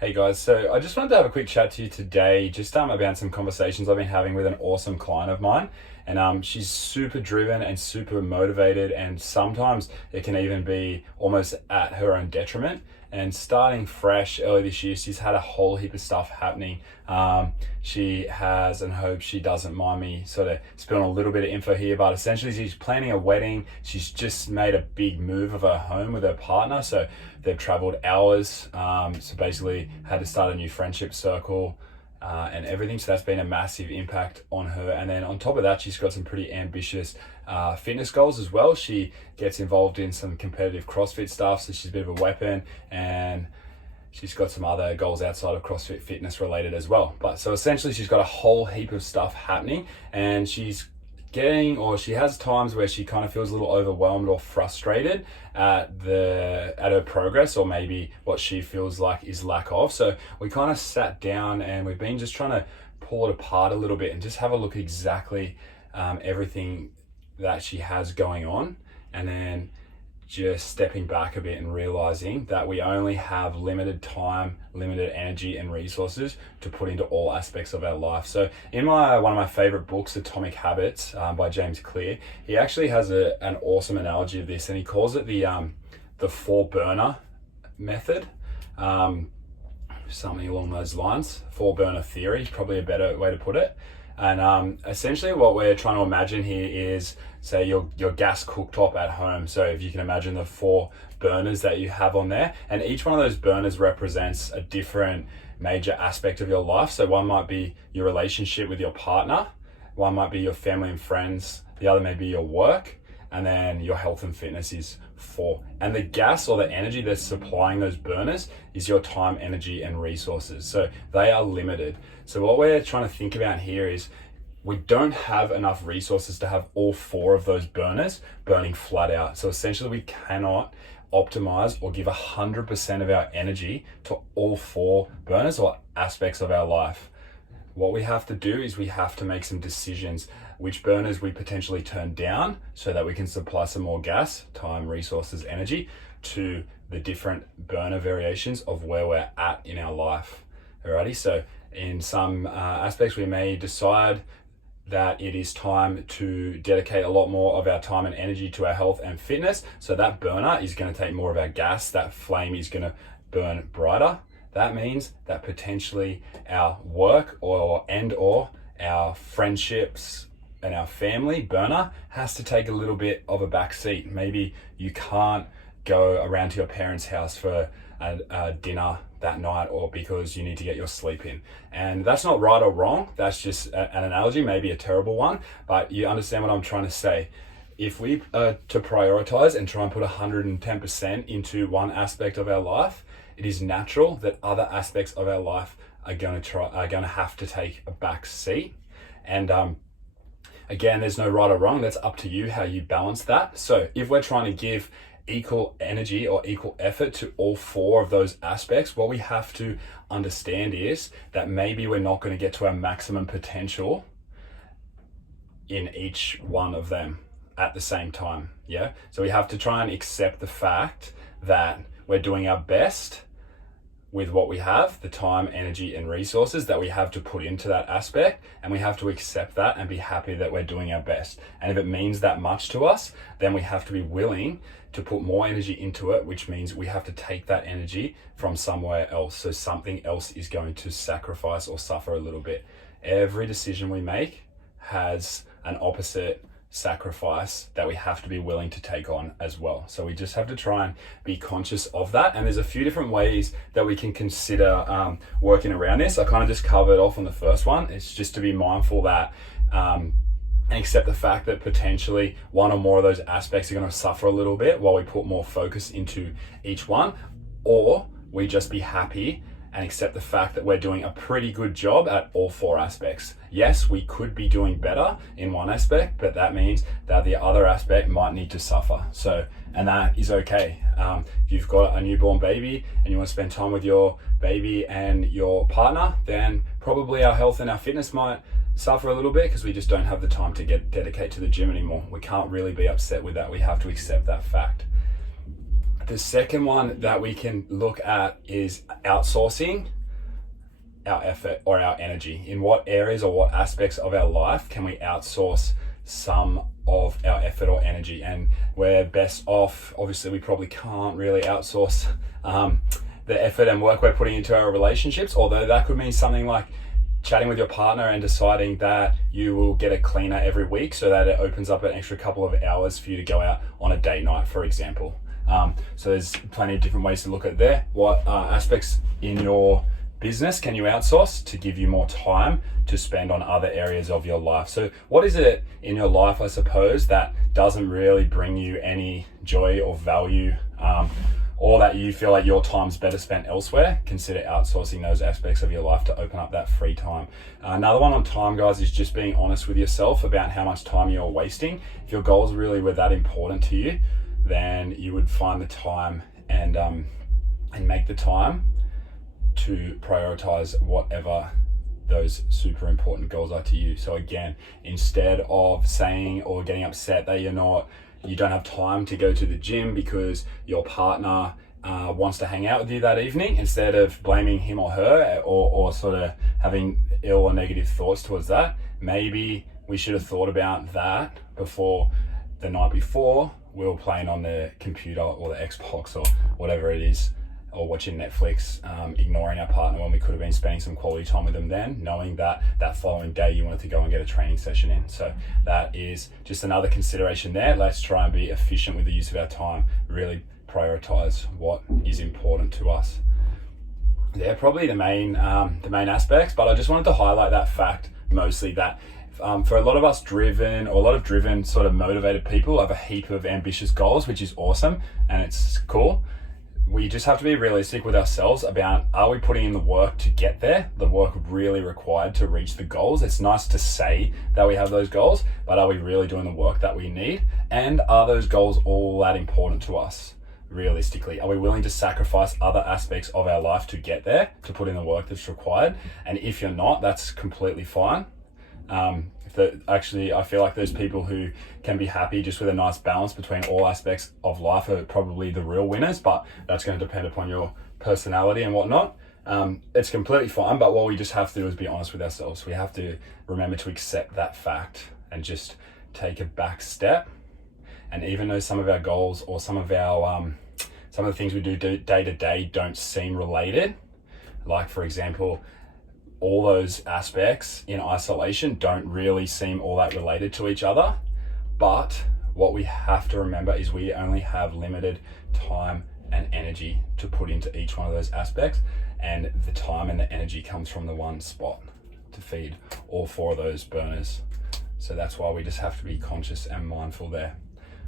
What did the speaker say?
Hey guys, so I just wanted to have a quick chat to you today, just about some conversations I've been having with an awesome client of mine. And she's super driven and super motivated, and sometimes it can even be almost at her own detriment. And starting fresh early this year, she's had a whole heap of stuff happening. She has, and hope she doesn't mind me sort of spilling a little bit of info here, but essentially she's planning a wedding. She's just made a big move of her home with her partner. So they've traveled hours. So basically had to start a new friendship circle and everything. So that's been a massive impact on her. And then on top of that, she's got some pretty ambitious fitness goals as well. She gets involved in some competitive CrossFit stuff, so she's a bit of a weapon, and she's got some other goals outside of CrossFit fitness related as well. But so essentially she's got a whole heap of stuff happening, and she has times where she kind of feels a little overwhelmed or frustrated at her progress, or maybe what she feels like is lack of. So we kind of sat down and we've been just trying to pull it apart a little bit and just have a look at exactly everything that she has going on, and then just stepping back a bit and realizing that we only have limited time, limited energy and resources to put into all aspects of our life. So in one of my favorite books, Atomic Habits by James Clear, he actually has an awesome analogy of this, and he calls it the four burner method. Something along those lines. Four burner theory is probably a better way to put it. And essentially what we're trying to imagine here is, say, your gas cooktop at home. So if you can imagine the four burners that you have on there, and each one of those burners represents a different major aspect of your life. So one might be your relationship with your partner, one might be your family and friends, the other may be your work, and then your health and fitness is 4. And the gas or the energy that's supplying those burners is your time, energy, and resources. So they are limited. So what we're trying to think about here is we don't have enough resources to have all 4 of those burners burning flat out. So essentially we cannot optimize or give 100% of our energy to all 4 burners or aspects of our life. What we have to do is we have to make some decisions which burners we potentially turn down so that we can supply some more gas, time, resources, energy to the different burner variations of where we're at in our life. Alrighty, so in some aspects we may decide that it is time to dedicate a lot more of our time and energy to our health and fitness. So that burner is going to take more of our gas, that flame is going to burn brighter. That means that potentially our work or our friendships and our family burner has to take a little bit of a back seat. Maybe you can't go around to your parents' house for a dinner that night, or because you need to get your sleep in. And that's not right or wrong. That's just an analogy, maybe a terrible one, but you understand what I'm trying to say. If we are to prioritize and try and put 110% into one aspect of our life, it is natural that other aspects of our life are going to have to take a back seat. And again, there's no right or wrong. That's up to you how you balance that. So if we're trying to give equal energy or equal effort to all 4 of those aspects, what we have to understand is that maybe we're not going to get to our maximum potential in each one of them at the same time. Yeah. So we have to try and accept the fact that we're doing our best with what we have, the time, energy, and resources that we have to put into that aspect, and we have to accept that and be happy that we're doing our best. And if it means that much to us, then we have to be willing to put more energy into it, which means we have to take that energy from somewhere else. So something else is going to sacrifice or suffer a little bit. Every decision we make has an opposite sacrifice that we have to be willing to take on as well. So we just have to try and be conscious of that. And there's a few different ways that we can consider working around this. I kind of just covered off on the first one. It's just to be mindful that and accept the fact that potentially one or more of those aspects are going to suffer a little bit while we put more focus into each one, or we just be happy and accept the fact that we're doing a pretty good job at all 4 aspects. Yes, we could be doing better in one aspect, but that means that the other aspect might need to suffer. So, and that is okay. If you've got a newborn baby and you want to spend time with your baby and your partner, then probably our health and our fitness might suffer a little bit because we just don't have the time to dedicate to the gym anymore. We can't really be upset with that. We have to accept that fact. The second one that we can look at is outsourcing our effort or our energy. In what areas or what aspects of our life can we outsource some of our effort or energy? And we're best off, obviously we probably can't really outsource the effort and work we're putting into our relationships, although that could mean something like chatting with your partner and deciding that you will get a cleaner every week so that it opens up an extra couple of hours for you to go out on a date night, for example. So there's plenty of different ways to look at there. What aspects in your business can you outsource to give you more time to spend on other areas of your life? So what is it in your life, I suppose, that doesn't really bring you any joy or value, or that you feel like your time's better spent elsewhere? Consider outsourcing those aspects of your life to open up that free time. Another one on time, guys, is just being honest with yourself about how much time you're wasting. If your goals really were that important to you, then you would find the time and make the time to prioritize whatever those super important goals are to you. So again, instead of saying or getting upset that you don't have time to go to the gym because your partner wants to hang out with you that evening, instead of blaming him or her or sort of having ill or negative thoughts towards that, maybe we should have thought about that before the night before we were playing on the computer or the Xbox or whatever it is, or watching Netflix, ignoring our partner when we could have been spending some quality time with them then, knowing that following day you wanted to go and get a training session in. So that is just another consideration there. Let's try and be efficient with the use of our time, really prioritize what is important to us. They're probably the main aspects, but I just wanted to highlight that fact mostly that for a lot of us driven sort of motivated people have a heap of ambitious goals, which is awesome and it's cool. We just have to be realistic with ourselves about, are we putting in the work to get there, the work really required to reach the goals? It's nice to say that we have those goals, but are we really doing the work that we need? And are those goals all that important to us? Realistically, are we willing to sacrifice other aspects of our life to get there, to put in the work that's required? And if you're not, that's completely fine. I feel like those people who can be happy just with a nice balance between all aspects of life are probably the real winners, but that's going to depend upon your personality and whatnot. It's completely fine, but what we just have to do is be honest with ourselves. We have to remember to accept that fact and just take a back step. And even though some of our goals or some of the things we do day to day don't seem related, like for example, all those aspects in isolation don't really seem all that related to each other. But what we have to remember is we only have limited time and energy to put into each one of those aspects. And the time and the energy comes from the one spot to feed all four of those burners. So that's why we just have to be conscious and mindful there.